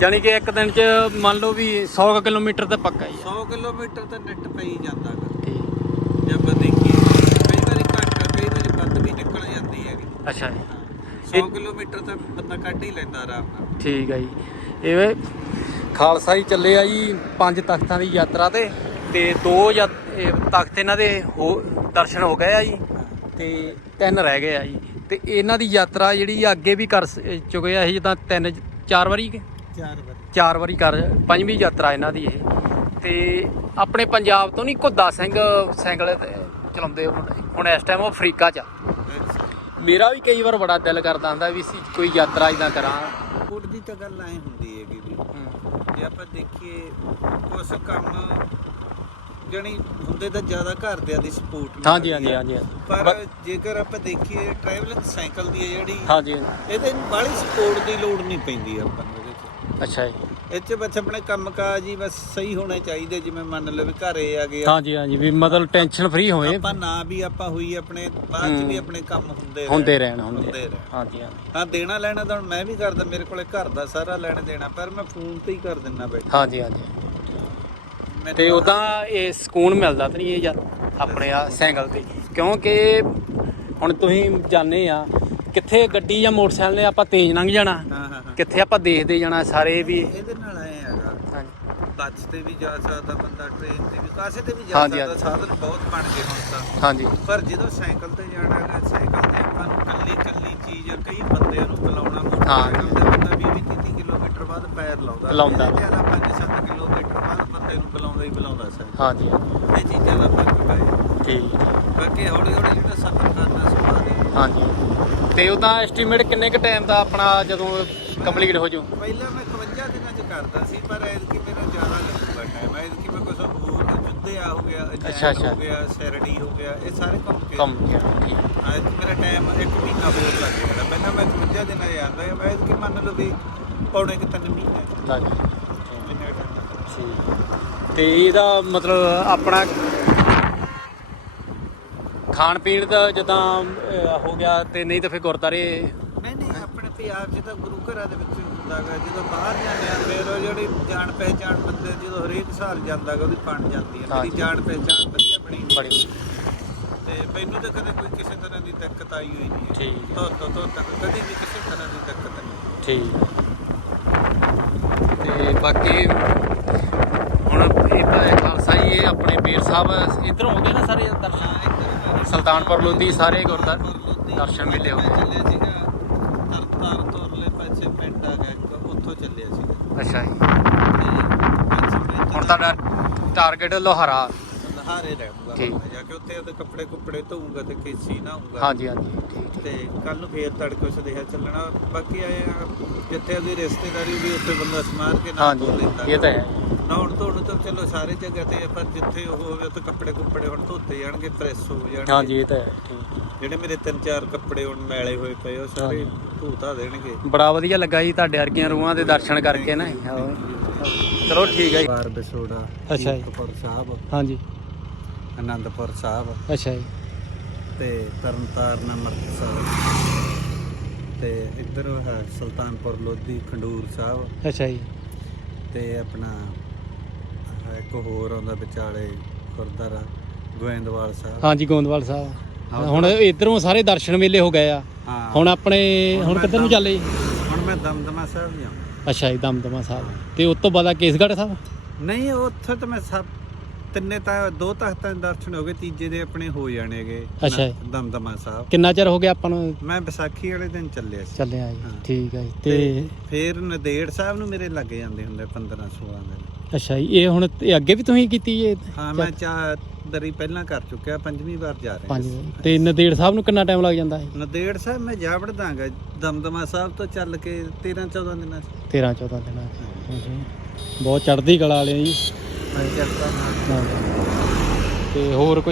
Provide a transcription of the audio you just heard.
ਜਾਨੀ ਕਿ ਇੱਕ ਦਿਨ 'ਚ ਮੰਨ ਲਓ ਵੀ 100 ਕੁ ਕਿਲੋਮੀਟਰ ਤੇ ਪੱਕਾ ਹੀ ਆ। 100 ਕਿਲੋਮੀਟਰ ਤਾਂ ਨੈਟ ਪਈ ਜਾਂਦਾ ਗਾ। ਠੀਕ। ਜੇ ਆਪਾਂ ਦੇਖੀਏ ਕਈ ਵਾਰੀ ਘੱਟ ਕਈ ਵਾਰੀ ਵੱਧ ਵੀ ਨਿਕਲ ਜਾਂਦੀ ਹੈਗੀ। ਅੱਛਾ ਜੀ। 100 ਕਿਲੋਮੀਟਰ ਤਾਂ ਬੰਦਾ ਕੱਢ ਹੀ ਲੈਂਦਾ ਆਰਾਮ ਨਾਲ। ਠੀਕ ਹੈ ਜੀ। ਇਹ ਖਾਲਸਾ ਜੀ ਚੱਲੇ ਆ ਜੀ ਪੰਜ ਤਖਤਾਂ ਦੀ ਯਾਤਰਾ ਤੇ ਤੇ ਦੋ ਤਖਤ ਇਹਨਾਂ ਦੇ ਹੋ ਦਰਸ਼ਨ ਹੋ ਗਏ ਆ ਜੀ ਤੇ ਤਿੰਨ ਰਹਿ ਗਏ ਆ ਜੀ। ਤੇ ਇਹਨਾਂ ਦੀ ਯਾਤਰਾ ਜਿਹੜੀ ਅੱਗੇ ਵੀ ਕਰ ਸ- ਚੁੱਕੇ ਆ ਇਹ ਜਿੱਦਾਂ ਤਿੰਨ ਚਾਰ ਵਾਰੀ ਕਿ? ਚਾਰ ਵਾਰੀ। ਚਾਰ ਵਾਰੀ ਕਰ ਪੰਜਵੀਂ ਯਾਤਰਾ ਇਹਨਾਂ ਦੀ ਇਹ। ਤੇ ਆਪਣੇ ਪੰਜਾਬ ਤੋਂ ਨਹੀਂ ਘੁੱਦਾ ਸਿੰਘ ਸਾਈਕਲ ਚਲਾਉਂਦੇ ਹੁਣ ਇਸ ਟਾਈਮ ਉਹ ਅਫਰੀਕਾ 'ਚ ਮੇਰਾ ਵੀ ਕਈ ਵਾਰ ਬੜਾ ਦਿਲ ਕਰਦਾ ਹੁੰਦਾ ਵੀ ਸੀ ਕੋਈ ਯਾਤਰਾ ਇਦਾਂ ਕਰਾਂ। ਫੂਡ ਦੀ ਤਾਂ ਗੱਲ ਐ ਹੁੰਦੀ ਹੈਗੀ ਵੀ। ਜੇ ਆਪਾਂ ਦੇਖੀਏ ਕੁਛ ਕੰਮ ਜਣੀ ਹੁੰਦੇ ਤਾਂ ਜ਼ਿਆਦਾ ਘਰਦਿਆਂ ਦੀ ਸਪੋਰਟ ਹਾਂਜੀ ਹਾਂਜੀ ਹਾਂਜੀ ਪਰ ਜੇਕਰ ਆਪਾਂ ਦੇਖੀਏ ਟਰੈਵਲਿੰਗ ਸਾਈਕਲ ਦੀ ਹੈ ਜਿਹੜੀ ਹਾਂਜੀ। ਇਹਦੇ ਬਾਹਲੀ ਸਪੋਰਟ ਦੀ ਲੋੜ ਨਹੀਂ ਪੈਂਦੀ ਆਪਾਂ। ਅੱਛਾ ਜੀ। ਇਹ 'ਚ ਬਸ ਆਪਣੇ ਕੰਮ ਕਾਜ ਹੀ ਬਸ ਸਹੀ ਹੋਣੇ ਚਾਹੀਦੇ ਜਿਵੇਂ ਮੰਨ ਲਓ ਵੀ ਘਰੇ ਆ ਗਏ ਆ। ਹਾਂਜੀ ਹਾਂਜੀ ਵੀ ਮਤਲਬ ਟੈਨਸ਼ਨ ਫ੍ਰੀ ਹੋਏ। ਆਪਾਂ ਨਾ ਵੀ ਆਪਾਂ ਹੋਈ ਆਪਣੇ ਬਾਅਦ ਚ ਵੀ ਆਪਣੇ ਕੰਮ ਹੁੰਦੇ ਹੁੰਦੇ ਰਹਿਣ ਹੁੰਦੇ ਹੁੰਦੇ ਰਹਿਣ। ਹਾਂਜੀ ਹਾਂਜੀ। ਹਾਂ ਦੇਣਾ ਲੈਣਾ ਤਾਂ ਹੁਣ ਮੈਂ ਵੀ ਕਰਦਾ ਮੇਰੇ ਕੋਲੇ ਘਰ ਦਾ ਸਾਰਾ ਲੈਣ ਦੇਣਾ ਪਰ ਮੈਂ ਫੋਨ ਤੇ ਹੀ ਕਰ ਦਿੰਨਾ ਬੈਠ। ਹਾਂਜੀ ਹਾਂਜੀ। ਤੇ ਉਦਾਂ ਇਹ ਸਕੂਨ ਮਿਲਦਾ ਤਾਂ ਨਹੀਂ ਇਹ ਯਾਰ ਆਪਣੇ ਆ ਸਾਈਕਲ ਤੇ। ਕਿਉਂਕਿ ਹੁਣ ਤੁਸੀਂ ਜਾਣੇ ਆ ਕਿੱਥੇ ਗੱਡੀ ਜਾਂ ਮੋਟਰਸਾਈਕਲ ਨੇ ਆਪਾਂ ਤੇਜ਼ ਲੰਘ ਜਾਣਾ ਹਾਂ ਹਾਂ ਹਾਂ। ਕਿੱਥੇ ਆਪਾਂ ਦੇਖਦੇ ਜਾਣਾ ਸਾਰੇ ਵੀ। ਇਹਦੇ ਨਾਲ ਐ ਹੈਗਾ ਹਾਂਜੀ। ਬੱਸ ਤੇ ਵੀ ਜਾ ਸਕਦਾ ਬੰਦਾ ਟ੍ਰੇਨ ਤੇ ਵੀ ਕਾਸੇ ਤੇ ਵੀ ਜਾ ਹਾਂਜੀ, ਸਕਦਾ ਹਾਂਜੀ। ਸਾਧਨ ਬਹੁਤ ਬਣ ਗਏ ਹੁਣ ਤਾਂ। ਹਾਂਜੀ। ਪਰ ਜਦੋਂ ਸਾਈਕਲ ਤੇ ਜਾਣਾ ਹੈ ਸਾਈਕਲ ਤੇ ਆਪਾਂ ਨੂੰ ਕੱਲੀ ਕੱਲੀ ਚੀਜ਼ ਕਈ ਬੰਦਿਆਂ ਨੂੰ ਬੁਲਾਉਣਾ ਮੋਟਰਸਾਈਕਲ ਤੇ ਬੰਦਾ 20 30 ਕਿਲੋਮੀਟਰ ਬਾਅਦ ਪੈਰ ਲਾਉਂਦਾ। ਲਾਉਂਦਾ। ਇਹਦੇ ਤੇ 5-7 ਕਿਲੋਮੀਟਰ ਬਾਅਦ ਬੰਦੇ ਨੂੰ ਬੁਲਾਉਂਦਾ ਹੀ ਬੁਲਾਉਂਦਾ ਸਾਈਕਲ। ਹਾਂਜੀ ਇਹ ਚੀਜ਼ਾਂ ਦਾ ਫ਼ਰਕ ਪਏ ਠੀਕ। ਬਾਕੀ ਹੌਲੀ ਹੌਲੀ ਜਿਹੜਾ ਸਫ਼ਰ ਕਰਨਾ ਸੁਭਾਅ ਦੀ। ਹਾਂਜੀ। ਤੇ ਉਦਾਂ ਐਸਟੀਮੇਟ ਕਿੰਨੇ ਕ ਟਾਈਮ ਦਾ ਆਪਣਾ ਜਦੋਂ ਕੰਪਲੀਟ ਹੋ ਜਾਊ? ਪਹਿਲਾਂ ਮੈਂ 51 ਦਿਨਾਂ ਚ ਕਰਦਾ ਸੀ ਪਰ ਐਤਕੀ ਮੇਰਾ ਜ਼ਿਆਦਾ ਲੱਗੂਗਾ ਟਾਈਮ ਐਤਕੀ ਮੈਂ ਕੁਝ ਹੋਰ ਜੁੱਧਿਆ ਹੋ ਗਿਆ ਅੱਛਾ, ਅੱਛਾ। ਹੋ ਗਿਆ ਸੈਰਡੀ ਹੋ ਗਿਆ ਇਹ ਸਾਰੇ ਕੰਮ ਕੇ ਕੰਮ ਗਿਆ ਠੀਕ। ਐਤਕੀ ਮੇਰਾ ਟਾਈਮ ਇੱਕ ਮਹੀਨਾ ਹੋਰ ਲੱਗ ਜਾਣਾ ਪਹਿਲਾਂ ਮੈਂ 51 ਦਿਨਾਂ ਜਾਂਦਾ ਹਾਂ ਐਤਕੀ ਮੰਨ ਲਓ ਵੀ ਪੌਣੇ ਕਿ ਤਿੰਨ ਮਹੀਨੇ। time ਲੱਗਦਾ। ਠੀਕ। ਤੇ ਇਹਦਾ ਮਤਲਬ ਆਪਣਾ ਖਾਣ ਪੀਣ ਦਾ ਜਦਾਂ ਹੋ ਗਿਆ ਤੇ ਨਹੀਂ ਤਾਂ ਫਿਰ ਗੁਰਦਾਰੇ ਨਹੀਂ ਨਹੀਂ ਆਪਣੇ ਪੰਜਾਬ 'ਚ ਤਾਂ ਗੁਰੂ ਘਰਾਂ ਦੇ ਵਿੱਚ ਹੁੰਦਾ ਗਾ ਜਦੋਂ ਬਾਹਰ ਜਾਂਦੇ ਆ ਫਿਰ ਉਹ ਜਿਹੜੀ ਜਾਣ ਪਹਿਚਾਣ ਬੰਦੇ ਜਦੋਂ ਹਰੇਕ ਸਾਲ ਜਾਂਦਾ ਗਾ ਉਹਦੀ ਬਣ ਜਾਂਦੀ ਹੈ ਮੇਰੀ। ਜਾਣ ਪਹਿਚਾਣ ਵਧੀਆ ਬਣੀ ਹੈ। ਬੜੀ ਤੇ ਮੈਨੂੰ ਤਾਂ ਕਦੇ ਕੋਈ ਕਿਸੇ ਤਰ੍ਹਾਂ ਦੀ ਦਿੱਕਤ ਆਈ ਹੋਈ ਨਹੀਂ ਹੈ। ਠੀਕ ਤੋਂ ਤੋਂ ਤੋਂ ਤੱਕ ਕਦੀ ਵੀ ਕਿਸੇ ਤਰ੍ਹਾਂ ਦੀ ਦਿੱਕਤ ਨਹੀਂ। ਠੀਕ ਤੇ ਬਾਕੀ ਹੁਣ ਇਹ ਤਾਂ ਖਾਲਸਾ ਜੀ ਇਹ ਆਪਣੇ ਪੀਰ ਸਾਹਿਬ ਇਧਰੋਂ ਆਉਂਦੇ ਨੇ ਸਾਰੇ ਦਰਸ਼ਨ? ਸੁਲਤਾਨਪੁਰ ਲੋਧੀ ਸਾਰੇ ਗੁਰਦਾਰੇ ਦਰਸ਼ਨ ਮੇਲੇ ਹੋ ਗਏ ਚੱਲਿਆ ਸੀਗਾ ਤਰਤਾਰ ਤੋਂ ਉਰਲੇ ਪਾਸੇ ਪਿੰਡ ਆ ਗਿਆ ਇੱਕ ਉੱਥੋਂ ਚੱਲਿਆ ਸੀਗਾ। ਅੱਛਾ ਜੀ। ਤੇ ਹੁਣ ਤੁਹਾਡਾ ਟਾਰਗੇਟ ਲੋਹਾਰਾ। ਲਹਾਰੇ ਰਹੂਗਾ ਜਾ ਕੇ ਉੱਥੇ ਉਹਦੇ ਕੱਪੜੇ ਕੁੱਪੜੇ ਧੋਊਂਗਾ ਤੇ ਕੇਸੀ ਨਹਾਊਂਗਾ। ਹਾਂਜੀ ਹਾਂਜੀ ਠੀਕ। ਤੇ ਕੱਲ ਨੂੰ ਫੇਰ ਤੜਕੇ ਸੁਦੇਹਾ ਚੱਲਣਾ। ਬਾਕੀ ਆਏ ਆ, ਜਿੱਥੇ ਉਹਦੀ ਰਿਸ਼ਤੇਦਾਰੀ ਵੀ ਉੱਥੇ ਬੰਦਾ ਸਮਾਰ ਕੇ ਨਾ ਹਾਂਜੀ ਇਹ ਤਾਂ ਹੈ। ਨਹਾਉਣ ਧੋਣ ਤਾਂ ਚਲੋ ਸਾਰੇ ਜਗ੍ਹਾ ਤੇ ਆ, ਪਰ ਜਿੱਥੇ ਉਹ ਹੋਵੇ ਉੱਥੇ ਕੱਪੜੇ ਕੁੱਪੜੇ ਹੁਣ ਧੋਤੇ ਜਾਣਗੇ ਪ੍ਰੈਸ ਹੋ ਜਾਣਗੇ। ਹਾਂਜੀ ਇਹ ਤਾਂ ਹੈ ਠੀਕ ਜਿਹੜੇ ਮੇਰੇ ਤਿੰਨ ਚਾਰ ਕੱਪੜੇ ਹੁਣ ਮੈਲੇ ਹੋਏ ਪਏ ਉਹ ਸਾਰੇ ਧੋ ਧਾ ਦੇਣਗੇ। ਬੜਾ ਵਧੀਆ ਲੱਗਾ ਜੀ ਤੁਹਾਡੇ ਵਰਗੀਆਂ ਰੂਹਾਂ ਦੇ ਦਰਸ਼ਨ ਕਰਕੇ ਨਾ। ਹਾਂ। ਚਲੋ ਠੀਕ ਹੈ ਜੀ। ਬਾਰ ਬਸੋੜਾ ਅੱਛਾ ਜੀ। ਕੀਰਤਪੁਰ ਸਾਹਿਬ। ਹਾਂਜੀ। ਆਨੰਦਪੁਰ ਸਾਹਿਬ। ਅੱਛਾ ਜੀ। ਤੇ ਤਰਨਤਾਰਨ ਅੰਮ੍ਰਿਤਸਰ ਤੇ ਇੱਧਰ ਹੈ ਸੁਲਤਾਨਪੁਰ ਲੋਧੀ ਖੰਡੂਰ ਸਾਹਿਬ। ਅੱਛਾ ਜੀ। ਤੇ ਆਪਣਾ ਇੱਕ ਹੋਰ ਆਉਂਦਾ ਵਿਚਾਲੇ ਗੁਰਦੁਆਰਾ ਗੋਇੰਦਵਾਲ ਸਾਹਿਬ। ਹਾਂਜੀ ਗੋਂਦਵਾਲ ਸਾਹਿਬ। ਹੁਣ ਇਧਰੋਂ ਸਾਰੇ ਦਰਸ਼ਨ ਮੇਲੇ ਹੋ ਗਏ ਆ। ਹੁਣ ਆਪਣੇ ਹੁਣ ਕਿੱਧਰ ਨੂੰ ਚੱਲੇ? ਹੁਣ ਮੈਂ ਦਮਦਮਾ ਸਾਹਿਬ ਜਾਵਾਂ ਅੱਛਾ ਜੀ ਦਮਦਮਾ ਸਾਹਿਬ। ਤੇ ਉਸ ਤੋਂ ਬਾਅਦ ਕੇਸਗੜ੍ਹ ਸਾਹਿਬ? ਨਹੀਂ ਉੱਥੇ ਤਾਂ ਮੈਂ ਸਭ ਤਿੰਨੇ ਤਾਂ ਦੋ ਤਖਤਾਂ ਦੇ ਦਰਸ਼ਨ ਹੋ ਗਏ ਤੀਜੇ ਦੇ ਆਪਣੇ ਹੋ ਜਾਣੇਗੇ ਅੱਛਾ ਜੀ। ਦਮਦਮਾ ਸਾਹਿਬ। ਕਿੰਨਾ ਚਿਰ ਹੋ ਗਿਆ ਆਪਾਂ ਨੂੰ? ਮੈਂ ਵਿਸਾਖੀ ਵਾਲੇ ਦਿਨ ਚੱਲਿਆ ਸੀ। ਚੱਲੇ ਆ ਜੀ ਹਾਂ। ਠੀਕ ਹੈ ਜੀ ਤੇ ਫੇਰ ਨਦੇੜ ਸਾਹਿਬ ਨੂੰ ਮੇਰੇ ਲੱਗ ਜਾਂਦੇ ਹੁੰਦੇ 15 16 ਦਿਨ। ਅੱਛਾ ਜੀ ਇਹ ਹੁਣ ਇਹ ਅੱਗੇ ਵੀ ਤੁਸੀਂ ਕੀਤੀ ਇਹ ਹਾਂ ਮੈਂ ਚਾਰ ਦਰੀ ਪਹਿਲਾਂ ਕਰ ਚੁੱਕਿਆ ਪੰਜਵੀਂ ਵਾਰ ਜਾ ਰਿਹਾ ਪੰਜ ਤੇ ਨਦੇੜ ਸਾਹਿਬ ਨੂੰ ਕਿੰਨਾ ਟਾਈਮ ਲੱਗ ਜਾਂਦਾ ਹੈ? ਨਦੇੜ ਸਾਹਿਬ ਮੈਂ ਜਾ ਵੜਦਾਂਗਾ ਦਮਦਮਾ ਸਾਹਿਬ ਤੋਂ ਚੱਲ ਕੇ 13 14 ਦਿਨਾਂ ਚ। 13 14 ਦਿਨਾਂ ਚ। ਬਹੁਤ ਚੜ੍ਹਦੀ ਕਲਾ ਵਾਲੇ ਜੀ। ਤੇ ਹੋਰ ਕੋਈ